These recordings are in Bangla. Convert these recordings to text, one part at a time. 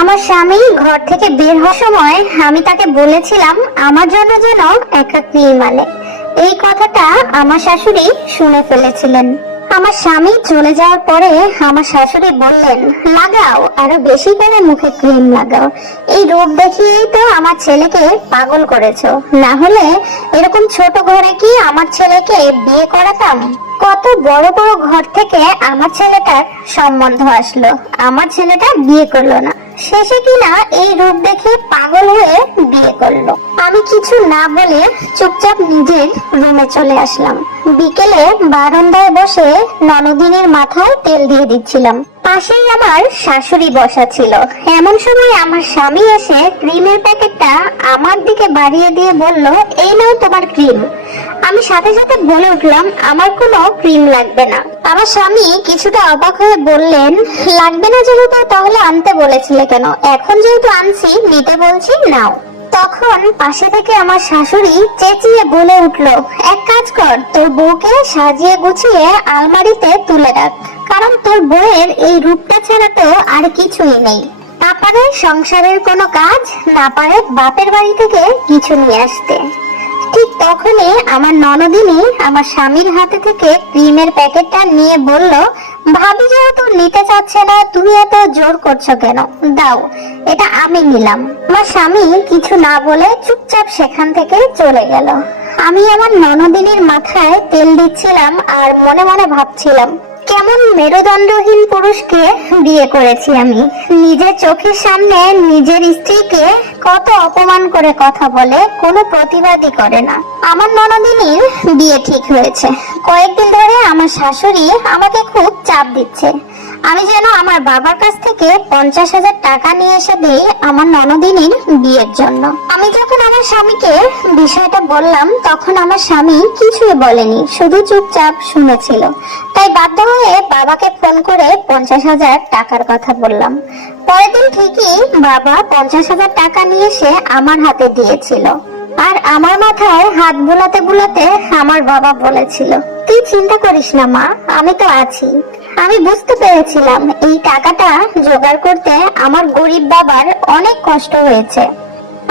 আমার স্বামী ঘর থেকে বের হওয়ার সময় আমি তাকে বলেছিলাম, আমার জন্য যেন একটা ক্রিম আনে এই কথাটা আমার শাশুড়ি শুনে ফেলেছিলেন। আমার স্বামী চলে যাওয়ার পরে আমার শাশুড়ি বললেন, লাগাও, আরও বেশি করে মুখে ক্রিম লাগাও। এই রূপ দেখিয়েই তো আমার ছেলেকে পাগল করেছ। না হলে এরকম ছোট ঘরে কি আমার ছেলেকে বিয়ে করাতাম? কত বড় বড় ঘর থেকে আমার ছেলেটার সম্বন্ধ আসলো। আমার ছেলেটা বিয়ে করল না। শেষে কিনা এই রূপ দেখে পাগল হয়ে বিয়ে করল। আমি কিছু না বলে চুপচাপ নিজের রুমে চলে আসলাম। বিকেলে বারান্দায় বসে ননদিনের মাথায় তেল দিয়ে দিচ্ছিলাম। পাশেই আমার শাশুড়ি বসা ছিল। এমন সময় আমার স্বামী এসে ক্রিমের প্যাকেটটা আমার দিকে বাড়িয়ে দিয়ে বলল, এই নাও তোমার ক্রিম। আমি সাথে সাথে বলে উঠলাম, আমার কোনো ক্রিম লাগবে না। আমার স্বামী কিছুটা অবাক হয়ে বললেন, লাগবে না যেহেতু, তাহলে আনতে বলেছিলে কেন? এখন যেহেতু আনছি, নিতে বলছি, নাও। তখন পাশে থেকে আমার শাশুড়ি চেঁচিয়ে বলে উঠল, এক কাজ কর, তোর বউকে সাজিয়ে গুছিয়ে আলমারিতে তুলে রাখ। কারণ তোর বউয়ের এই রূপটা ছাড়া তো আর কিছুই নেই। না পারে সংসারের কোনো কাজ না পারে বাপের বাড়ি থেকে কিছু নিয়ে আসতে। ঠিক তখনই আমার ননদিনী আমার স্বামীর হাতে থেকে ক্রিমের প্যাকেটটা নিয়ে বলল, ভাবি যেহেতু নিতে চাচ্ছে না, তুমি এত জোর করছ কেন? দাও, এটা আমি নিলাম। আমার স্বামী কিছু না বলে চুপচাপ সেখান থেকে চলে গেল। আমি আমার ননদিনীর মাথায় তেল দিচ্ছিলাম আর মনে মনে ভাবছিলাম কেমন মেরুদণ্ডহীন পুরুষকে বিয়ে করেছি আমি। নিজের চোখের সামনে নিজের স্ত্রীকে কত অপমান করে কথা বলে, কোনো প্রতিবাদই করে না। আমার ননদিনীর বিয়ে ঠিক হয়েছে। কয়েকদিন ধরে আমার শাশুড়ি আমাকে খুব চাপ দিচ্ছে। আমি যেন আমার বাবার কাছ থেকে পঞ্চাশ হাজার টাকা নিয়ে এসে দেই আমার ননদিনীর বিয়ের জন্য। আমি যখন আমার স্বামীকে বিষয়টা বললাম, তখন আমার স্বামী কিছুই বলেনি, শুধু চুপচাপ শুনেছিল। তাই বাধ্য হয়ে বাবাকে ফোন করে পঞ্চাশ হাজার টাকার কথা বললাম। পরের দিন ঠিকই বাবা পঞ্চাশ হাজার টাকা নিয়ে এসে আমার হাতে দিয়েছিল। আর আমার মাথায় হাত বুলাতে বুলাতে আমার বাবা বলেছিল, তুই চিন্তা করিস না মা, আমি তো আছি। আমি বুঝতে পেরেছিলাম এই টাকাটা জোগাড় করতে আমার গরিব বাবার অনেক কষ্ট হয়েছে।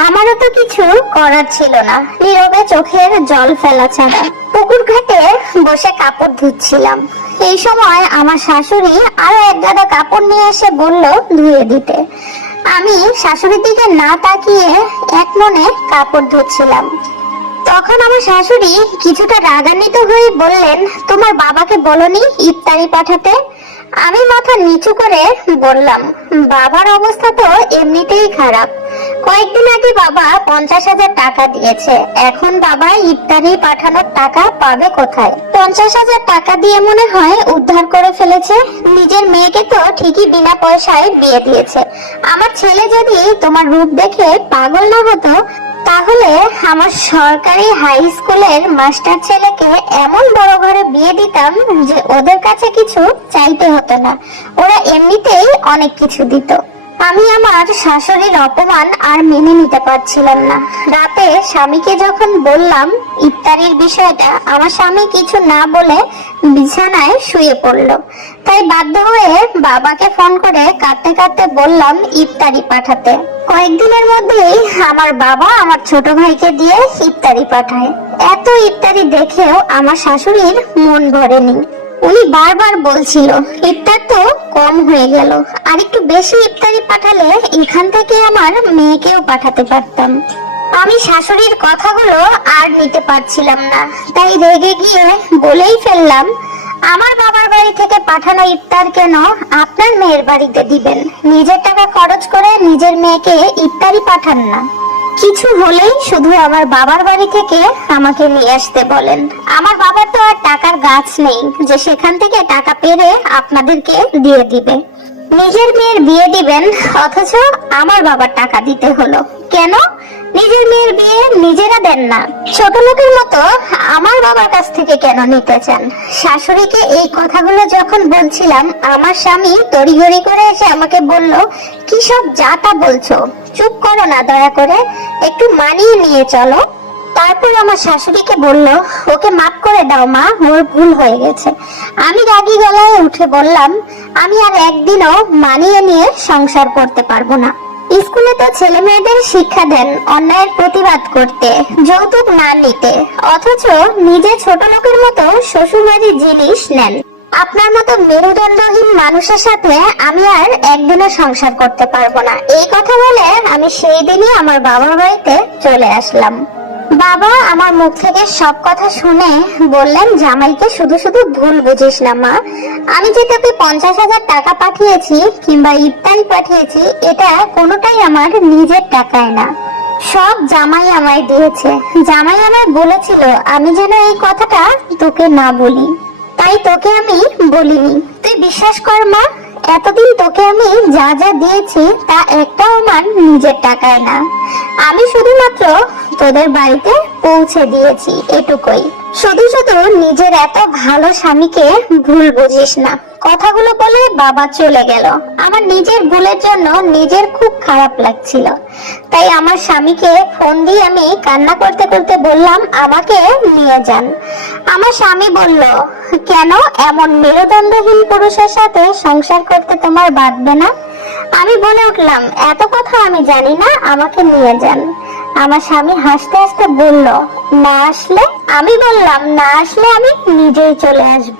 আমারও তো কিছু করার ছিল না। নীরবে চোখের জল ফেলা ছাড়া পুকুর ঘাটে বসে কাপড় ধুচ্ছিলাম। এই সময় আমার শাশুড়ি আরও এক গাদা কাপড় নিয়ে এসে বলল ধুয়ে দিতে। আমি শাশুড়ির দিকে না তাকিয়ে এক মনে কাপড় ধুচ্ছিলাম। তখন আমার শাশুড়ি কিছুটা রাগান্বিত হয়ে বললেন, তোমার বাবাকে বলনি ইফতারি পাঠাতে? আমি মাথা নিচু করে বললাম, বাবার অবস্থা তো এমনিতেই খারাপ। কয়েকদিন আগে বাবা পঞ্চাশ হাজার টাকা দিয়েছে। এখন বাবা ইফতারি পাঠানোর টাকা পাবে কোথায়? পঞ্চাশ হাজার টাকা দিয়ে মনে হয় উদ্ধার করে ফেলেছে। নিজের মেয়েকে তো ঠিকই বিনা পয়সায় বিয়ে দিয়েছে। আমার ছেলে যদি তোমার রূপ দেখে পাগল না হতো তাহলে আমার সরকারি হাই স্কুলের মাস্টার ছেলেকে এমন বড় ঘরে বিয়ে দিতাম যে ওদের কাছে কিছু চাইতে হতো না। ওরা এমনিতেই অনেক কিছু দিত। আমি আমার শাশুড়ির অপমান আর মেনে নিতে পারছিলাম না। রাতে স্বামীকে যখন বললাম ইফতারির বিষয়টা, আমার স্বামী কিছু না বলে বিছানায় শুয়ে পড়ল। তাই বাধ্য হয়ে বাবাকে ফোন করে কাঁদতে কাঁদতে বললাম ইফতারি পাঠাতে। কয়েকদিনের মধ্যেই আমার বাবা আমার ছোট ভাইকে দিয়ে ইফতারি পাঠায়। এত ইফতারি দেখেও আমার শাশুড়ির মন ভরেনি। উনি বারবার বলছিল, ইফতার তো কম হয়ে গেল। আর একটু বেশি ইফতারি পাঠালে এখান থেকে আমার মেয়েকেও পাঠাতে পারতাম। আমি শাশুড়ির কথাগুলো আর নিতে পারছিলাম না। তাই রেগে গিয়ে বলেই ফেললাম, আমার বাবার বাড়ি থেকে পাঠানো ইফতার কেন আপনার মেয়ের বাড়িতে দিবেন? নিজের টাকা খরচ করে নিজের মেয়েকে ইফতারি পাঠান না। কিছু হলেই শুধু আমার বাবার বাড়ি থেকে আমাকে নিয়ে আসতে বলেন। আমার বাবার তো আর টাকার গাছ নেই, যে সেখান থেকে টাকা পেরে আপনাদেরকে দিয়ে দিবে। নিজের মেয়ের বিয়ে দিবেন, অথচ আমার বাবার টাকা দিতে হলো। কেন? নিজের মেয়ের বিয়ে নিজেরা দেন না। ছোট লোকের মতো আমার বাবার কাছ থেকে কেন নিতে চান? শাশুড়িকে এই কথাগুলো যখন বলছিলাম, আমার স্বামী তড়িঘড়ি করে এসে আমাকে বলল, কি সব যা তা বলছো? চুপ করো না, দয়া করে। একটু মানিয়ে নিয়ে চলো। তারপর আমার শাশুড়িকে বলল, ওকে মাফ করে দাও মা ওর ভুল হয়ে গেছে। আমি রাগী গলায় উঠে বললাম, আমি আর একদিনও মানিয়ে নিয়ে সংসার করতে পারব না। স্কুলে তো ছেলে মেয়েদের শিক্ষা দেন, অন্যায়ের প্রতিবাদ করতে, যৌতুক না নিতে, অথচ নিজে ছোট লোকের মতো শ্বশুরবাড়ির জিনিস নেন। আপনার মতো মেরুদণ্ডহীন মানুষের সাথে আমি আর একদিনও সংসার করতে পারব না। এই কথা বলে আমি সেই দিনই আমার বাবার বাড়িতে চলে আসলাম। বাবা, আমার মুখ থেকে সব কথা শুনে বললেন, জামাইকে শুধু শুধু ভুল বুঝিস না মা। আমি যে তোকে পঞ্চাশ হাজার টাকা পাঠিয়েছি কিংবা ইত্যাদি পাঠিয়েছি, এটা কোনোটাই আমার নিজের টাকায় না। সব জামাই আমায় দিয়েছে। জামাই আমায় বলেছিল, আমি যেন এই কথাটা তোকে না বলি। তাই তোকে আমি বলিনি। তুই বিশ্বাস কর মা, এতদিন তোকে আমি যা যা দিয়েছি, তা একটাও আমার নিজের টাকায় না। আমি শুধুমাত্র তোদের বাড়িতে পৌঁছে দিয়েছি এটুকুই। শুধু শুধু নিজের এত ভালো স্বামীকে ভুল বুঝিস না। কথাগুলো বলে বাবা চলে গেল। আমার নিজের ভুলের জন্য নিজের খুব খারাপ লাগছিল। তাই আমার স্বামীকে ফোন দিয়ে আমি কান্না করতে করতে বললাম, আমাকে নিয়ে যান। আমার স্বামী বলল, কেন এমন মেরুদণ্ডহীন পুরুষের সাথে সংসার করতে তোমার বাঁধবে না? আমি বলে উঠলাম, এত কথা আমি জানি না, আমাকে নিয়ে যান। আমার স্বামী হাসতে হাসতে বলল, না আসলে? আমি বললাম, না আসলে আমি নিজেই চলে আসব।